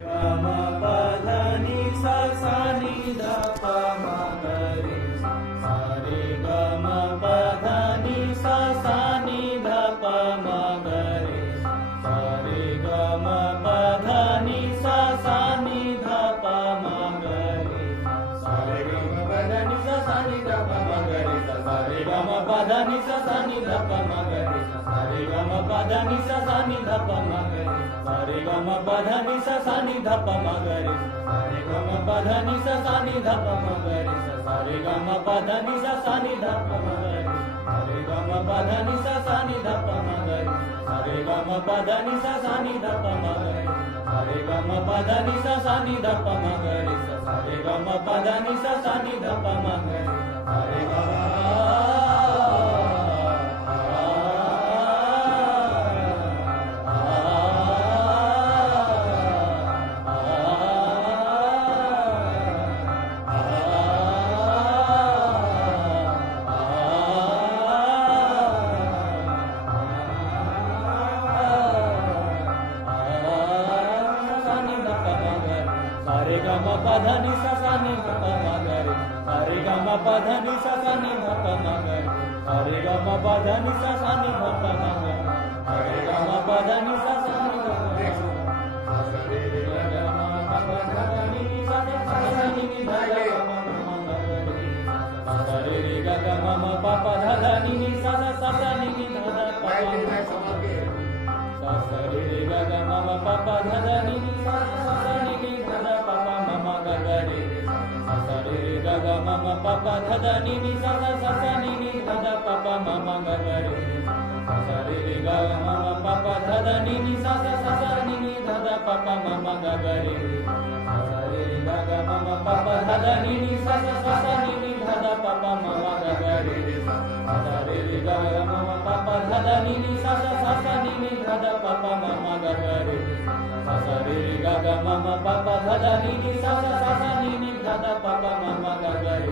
Gama pada ni sa sa ni da pa ma ga re sa sa re ga ma pada ni sa sa ni da pa ma ga re sa sa re ga ma pada ni sa sa ni da pa ma ga re sa re ga ma pada ni sa sa ni da pa ma ga re sa re ga ma pada ni sa sa ni da pa ma ga re sa re ga ma pada ni sa sa ni da pa ma ga re sa re ga ma pada ni sa sa ni da pa ma ga re sa re ga ma pada ni sa sa ni da pa ma ga re sa re ga ma pada ni sa sa ni da pa ma ga re sa re ga ma pada ni sa sa ni da pa ma ga re sa re ga ma pada ni sa sa ni da pa ma ga re sa re ga ma pada ni sa sa ni da pa ma ga re sa re ga ma pada ni sa sa ni da pa ma ga re sa re ga pada ni sa sa ni da pa ma ga re sa re ga ma pada ni sa sa ni da pa ma ga re sa re ga ma pada ni sa sa ni da pa ma ga re sa re ga ma pada ni sa sa ni da pa ma ga re sa re ga ma pada ni sa sa ni da pa ma ga re sa re ga ma ma pa pa dha ni sa sa ni da pa ma ga re sa re ga ma ma pa pa dha ni sa sa ni da pa ma ma ga re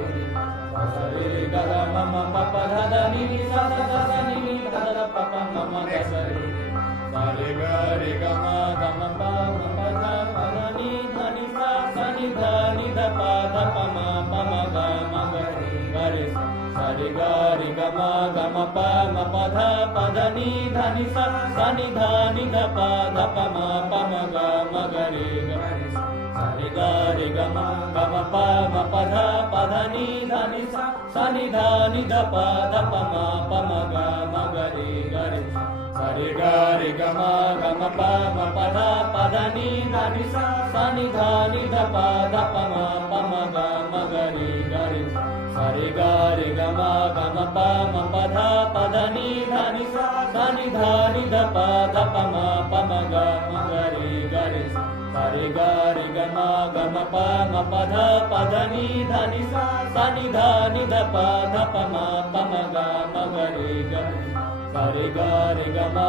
sa re ga ma ma pa pa dha ni sa sa ni da pa ma ma ga re sa re ga ma ma pa pa dha ni sa sa ni da pa ma ma ga re sa re ga ma ma pa pa dha ni sa sa ni da pa ma ma ga re sa re ga ma ma pa pa dha ni sa sa ni da pa ma ma ga re sa re ga ma ma pa pa dha ni sa sa ni da pa ma ma ga re sa re ga ma ma pa pa dha ni sa sa ni da pa ma ma ga re sa re ga ma pa ma dha pa ni dha ni sa ni da pa ma ga re sa re ga ma pa dha ni dha ni sa ni da pa ma ga re sa re ga ma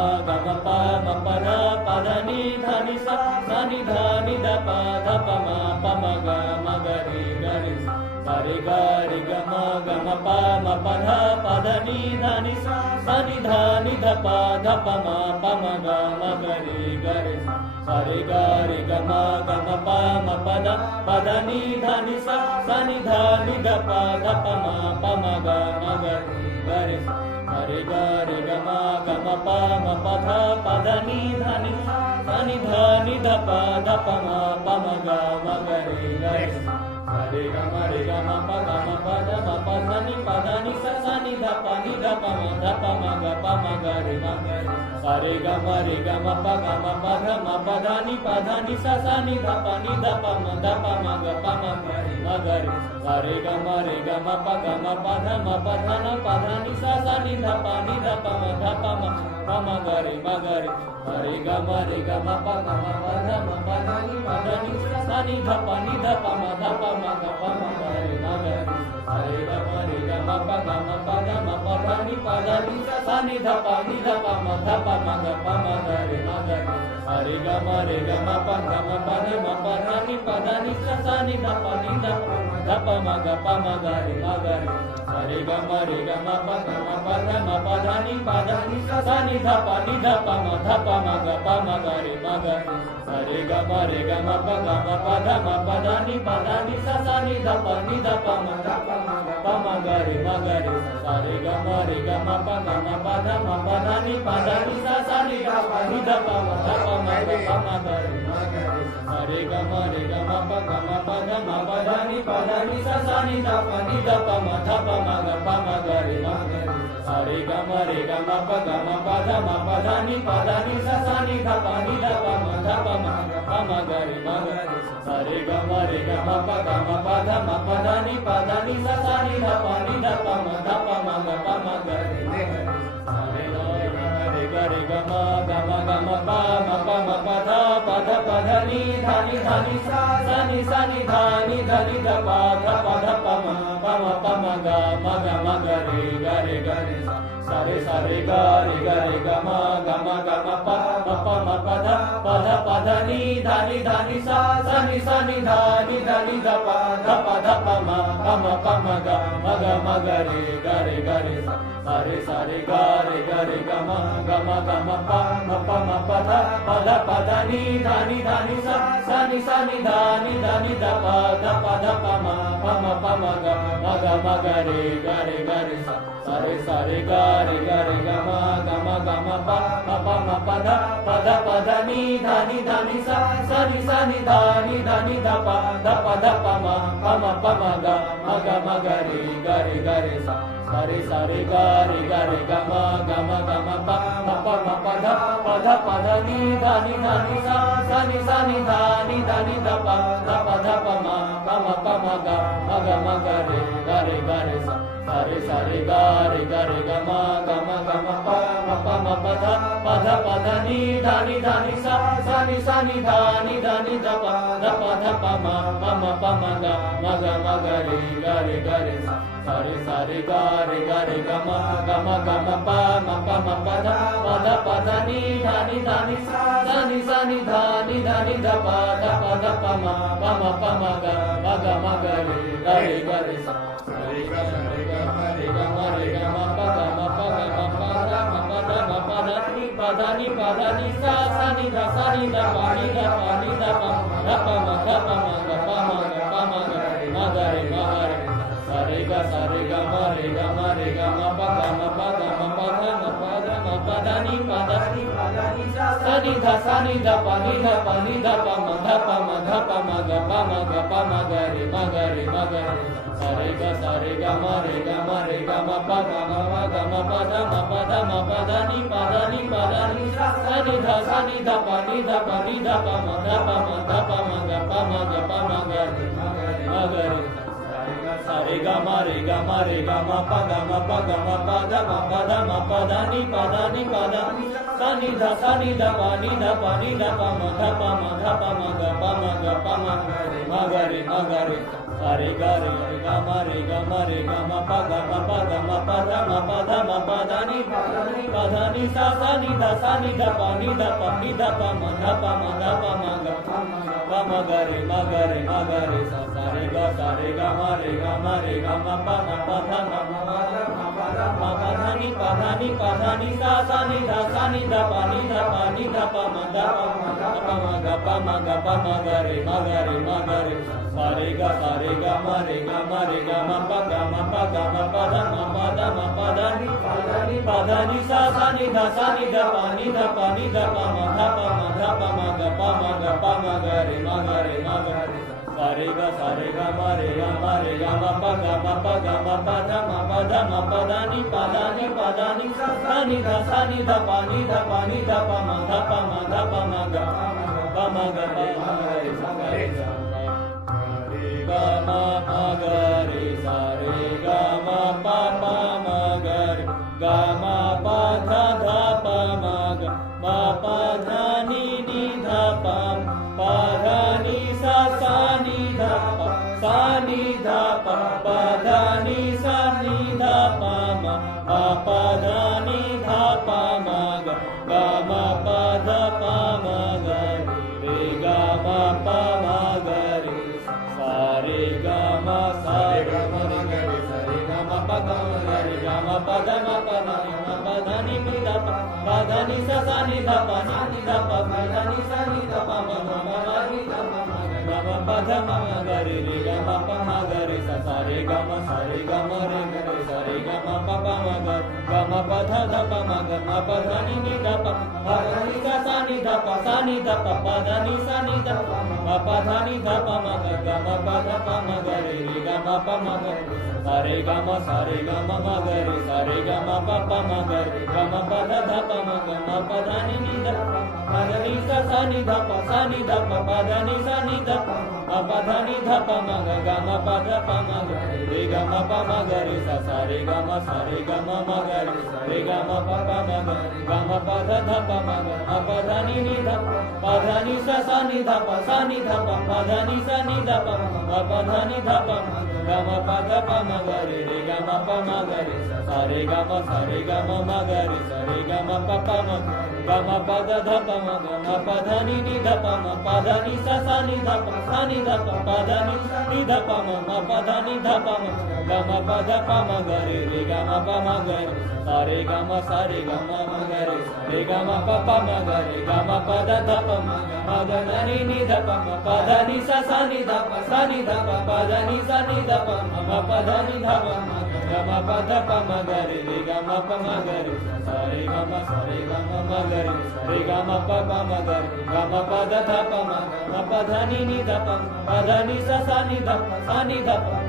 pa dha ni dha ni sa ni da pa ma ga re sa re ga ma pa dha ni dha ni sa ni da pa ma ga re sa re ga ma pa dha ni dha ni sa ni da pa ma ga re sa re ga ma pa dha ni dha ni sa ni da pa ma ga re sa re ga ma pa dha ni dha ni sa ni da pa ma ga re sa re ga ma pa dha ni dha ni sa ni da pa ma ga re sa re ga ma pa dha ni dha ni sa ni da pa ma ga re sa re ga ma pa dha ni dha ni sa ni da pa ma ga re sa re ga ma pa dha ni sa ni da pa ma ga re sa re ga ma pa dha ni sa ni da pa ma ga re sa re ga ma pa dha ni sa ni da pa ma ga re sa re ga ma pa dha ni sa ni da pa ma ga re sa re ga ma pa dha ni sa ni da pa ma ga re sa re ga ma pa dha ni sa ni da pa ध प म ग प म ग रे म ग रे सा रे ग म प ग म प ध म प ध नि सा नि ध प म ध प म ग प म ग रे म ग रे सा रे ग म प ग म प ध म प ध नि सा नि ध प म ध प म ग रे म ग रे सा रे ग म प ग म प ध म प ध नि सा नि ध प ध प म ग प म ग रे म ग रे सा रे ग म प ग म प ध म प ध नि सा नि ध प म ध प म ग प म ग रे म ग रे सा रे ग म प ग म प ध म प ध नि सा नि ध प म ध प म ग रे म ग रे सा रे ग म प ग म प ध म प ध नि सा नि ध प म ध प म ग प म ग रे सा रे ग रे ग म ग म प म प ध प ध नि सा नि ध नि ध ध प ध प म ग रे ग रे सा रे ग रे ग म प प ध नि सा नि ध ध प म ग रे सा रे ग रे ग म प प ध नि सा नि ध प म ग रे सा रे ग रे ग म प प ध नि सा नि ध प म ग रे सा रे ग रे ग म प ध नि सा नि ध प म ग रे सा रे ग रे ग म प ध नि सा नि ध प म ग रे सा रे ग रे ग म प ध नि सा नि ध प म ग रे सा रे ग रे ग म प ध नि सा नि ध प म ग रे सा रे ग म प ध नि सा नि ध प म ग रे सा रे ग म प ध नि सा नि ध प म ग रे सा रे ग म प ध नि सा नि ध म ग रे सा रे ग रे ग म प ध नि सा नि ध प म ग रे सा रे ग म प ध नि सा नि ध प म ग रे सा रे ग म प ध नि सा नि ध प म ग रे सा रे ग म प ध नि सा नि ध प म ग रे सा रे ग म प म ग रे ग म प ध प म ग म प ध नि ध प ध नि सा नि ध प ध नि सा नि ध प म प ध नि ध प म ग म प ध प म ग रे ग म प म ग sa ni dha pa ma dha ni sa ni dha pa ma ma ma ni dha pa ma pa dha ma ga re re ga ma pa ma ga re sa sa re ga ma re ga re sa re ga ma pa ma ga ma pa dha pa ma pa dha ni dha pa ma dha ni sa ni dha pa dha ni sa ni dha ma pa dha ni dha pa ma ga ma pa dha pa ma ga re re ga ma pa ma ga sa re ga ma ga re sa re ga ma pa ma ga re ga ma pa dha pa ma pa dha ni dha ma dha ni sa ni dha pa dha ni sa ni dha ma pa dha ni dha pa ma ga ma pa dha pa ma ga re ga ma pa ma ga re sa re ga ma ga re re ga ma pa ma ga ma pa dha pa ma pa dha ni dha pa dha ni sa ni dha pa pa dha ni sa ni dha pa ma pa dha ni dha pa ma ga ma pa dha pa ma ga re re ga ma pa ma ga re sa re ga ma ga re sa re ga ma pa ma ga ma pa dha pa ma pa dha ni dha pa ma pa dha ni sa ni dha pa dha ni dha pa ma pa dha ni dha pa ma ga ma pa dha pa ma ga re re ga ma pa ma ga re sa re ga ma ma ga re re ga ma pa ma ga re ga ma pa dha pa ma ga ni dha pa ma pa dha ni sa ni dha pa dha ni sa ni dha pa ma pa dha ni dha pa ma ga ma pa dha pa ma ga re re ga ma pa ma ga re sa re ga ma ga re re ga ma pa ma ga re ga ma pa dha pa ma pa dha ni dha pa dha ni sa ni dha pa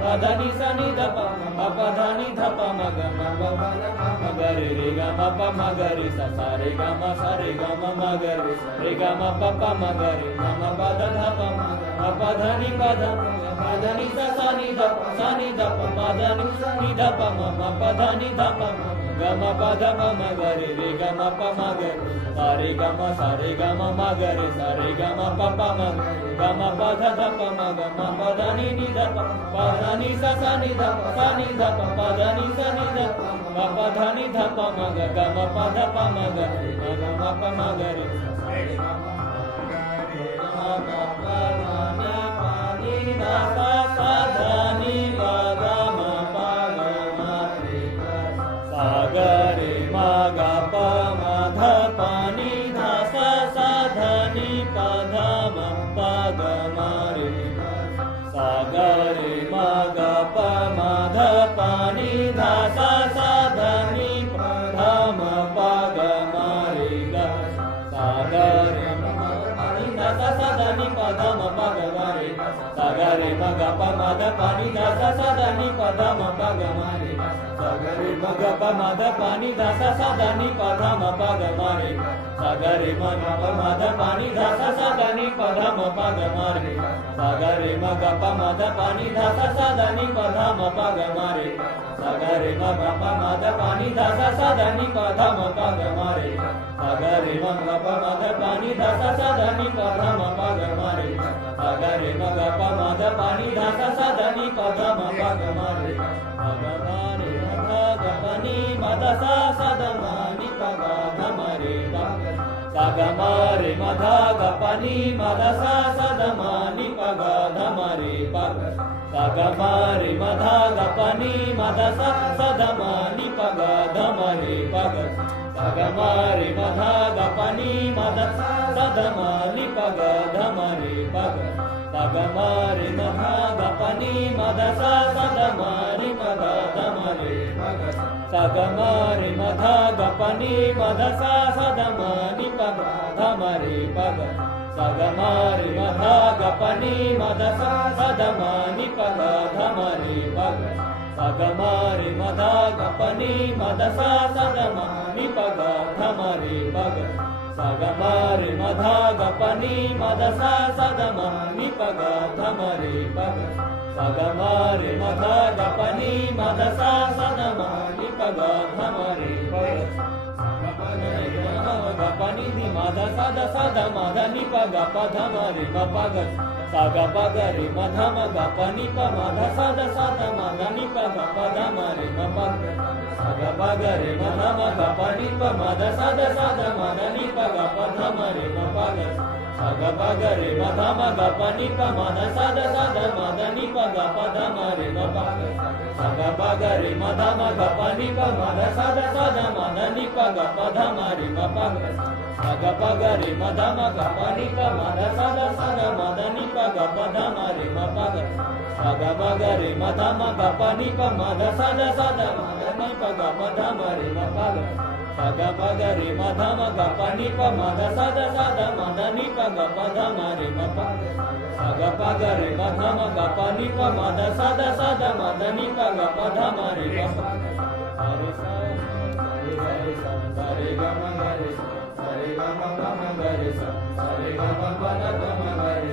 dha ni sa ni dha pa ma pa dha ni dha pa ma ga ma ga re re ga ma pa ma ga re sa re ga ma ga re re ga ma pa ma ga re ga ma pa dha pa ma pa dha ni sa ni dha pa dha ni dha pa ma pa dha ni dha pa ma ga ma pa dha pa ma ga re re ga ma pa ma ga re sa re ga ma ga re sa re ga ma pa ma ga ma pa dha pa ma ga ma pa dha ni dha pa dha ni sa ni dha pa dha ni sa ni dha ma pa dha ni dha pa ma ga ma pa dha pa ma ga ga ma pa ma ga re sa re ga ma pa pa ma pa ni dha sa dha ni pa dha ma pa ga ma re sa ga re ma ga pa ma dha pa ni dha sa dha ni pa dha ma pa ga ma re sa ga re ma ga pa ma dha pa ni dha sa dha ni pa dha ma pa ga ma re ga sa ga re ma pa ni dha sa dha ni pa dha ma pa ga ma re sa ga re ma ga pa ma dha pa ni dha sa dha ni pa dha ma pa ga ma re sa ga re ma ga pa ma dha pa ni dha sa dha ni pa dha ma pa ga ma re sa ga re ma ga pa ma dha pa ni dha sa dha ni pa dha ma pa ga ma re sa ga re ma ga pa ma dha pa ni dha sa dha ni pa dha ma pa ga ma re sa ga re ma ga pa ma dha pa ni dha sa dha ni pa dha ma pa ga ma re sa ga re ma ga pa ma dha pa ni dha sa dha ni pa dha ma pa ga ma re sa ga re ma ga pa ma dha pa ni dha sa dha ni pa dha ma pa ga ma re sa ga ma re ma ga pa ni ma dha sa dha ma ni pa ga dha ma re sa ga ma re ma dha ga pa ni ma dha sa dha ma ni pa ga dha ma re pa sa ga ma re ma dha ga pa ni ma dha sa dha ma ni pa ga dha ma re pa ga sa ga ma re ma dha ga pa ni ma dha sa dha ma ni pa ga dha ma re pa ga sa ga ma re ma dha ga pa ni ma dha sa dha ma ni pa ga dha ma re pa ga sa ga ma re ma dha ga pa ni ma dha sa dha ma ni pa ga dha ma re pa ga sa ga ma re ma dha ga pa ni ma dha sa dha ma ni pa ga dha ma re pa ga sa ga ma re ma dha ga pa ni ma dha sa dha ma ni pa ga dha ma re pa ga sa ga ma re ma dha ga pa ni ma dha sa dha ma ni pa ga dha ma re pa ga sa ga ma re ma dha ga pa ni ma dha sa dha ma ni pa ga dha ma re pa ga pa ni ni ma dha sa dha ma dha ni pa ga pa dha ma re ma pa ga sa ga pa ga re ma dha ma ga pa ni pa ma dha sa dha ma dha ni pa ga pa dha ma re ma pa sa ga pa ga re ma dha ma ga pa ni pa ma dha sa dha ma dha ni pa ga pa dha ma re ma pa ga sa ga pa ga re ma dha ma ga pa ni pa ma dha sa dha ma dha ni pa ga pa dha ma re ma pa సగ పగ రి మద మగ పని ప మద సద సద మద ని పగ పద మరి మ పగ సగ పగ రి మద మగ పని ప మద సద సద మద ని పగ పద మరి మ పగ సగ పగ రి మద మగ పని ప మద సద సద మద ని పగ పద మరి మ పగ సగ పగ రి మద మగ పని ప మద సద సద మద ని పగ పద మరి మ పగ సగ పగ రి మద మగ పని ప మద సద సద మద ని పగ పద మరి మ పగ సరి గ మ గ రి సరి గ మ ప మ గ రి సరి గ మ ప ద ప మ గ రి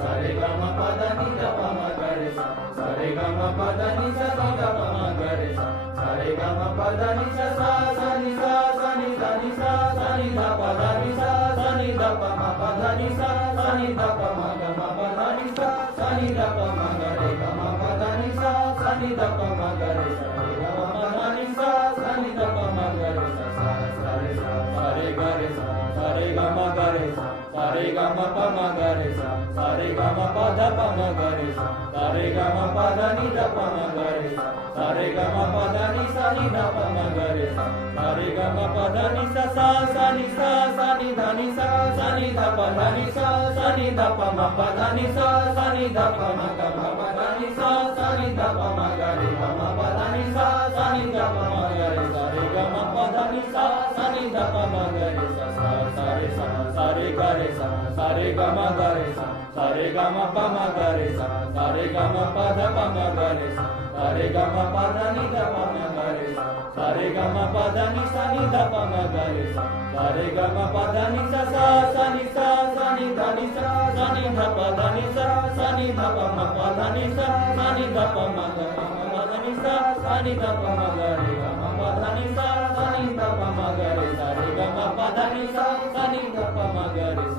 సరి గ మ ప ద ని ద ప మ గ రి సరి గ మ ప ద ని స ని ద ప మ గ రి సరి గ మ ప ద ని స స స ని స స ని ద ని స స ని ద ప ద ని స స ని ద ప మ ప ద ని స స ని ద ప మ గ మ ప ద ని స స ని ద ప మ గ రి గ మ ప ద ని స స ని ద ప మ గ రి సరి గ మ ప ద ని స స ని ద ప మ గ రి స సరి గ రి సరి గ మ గ రి సరి గ మ ప మ గ రి సరి గ మ ప ద ప మ గ రి సరి గ మ ప ద ని ద ప మ గ రి సరి గ మ ప ద ని స ని ద ప మ గ రి సరి గ మ ప ద ని స స స ని స స ని ద ని స స ని ద ప ద ని స స ని ద ప మ ప ద ని స స ని ద ప మ గ మ ప ద ని స స ని ద ప మ గ రి గ మ ప ద ని స స ని ద ప మ గ రి సరి గ మ ప ద ని స స ని ద ప మ గ రి స స సరి స సరి గ రి స సరి గ మ గ రి స సరి గ మ ప మ గ రి స సరి గ మ ప ద ప మ గ రి స సరి గ మ ప ద ని ద ప మ గ రి స సరి గ మ ప ద ని స ని ద ప మ గ రి స సరి గ మ ప ద ని స స స ని స స ని ద ని స స ని ద ప ద ని స స ని ద ప మ ప ద ని స స ని ద ప మ గ మ ప ద ని స స ని ద ప మ గ రి గ మ ప ద ని స స ని ద ప మ గ రి సరి గ మ ప ద ని స స ని ద ప మ గ రి స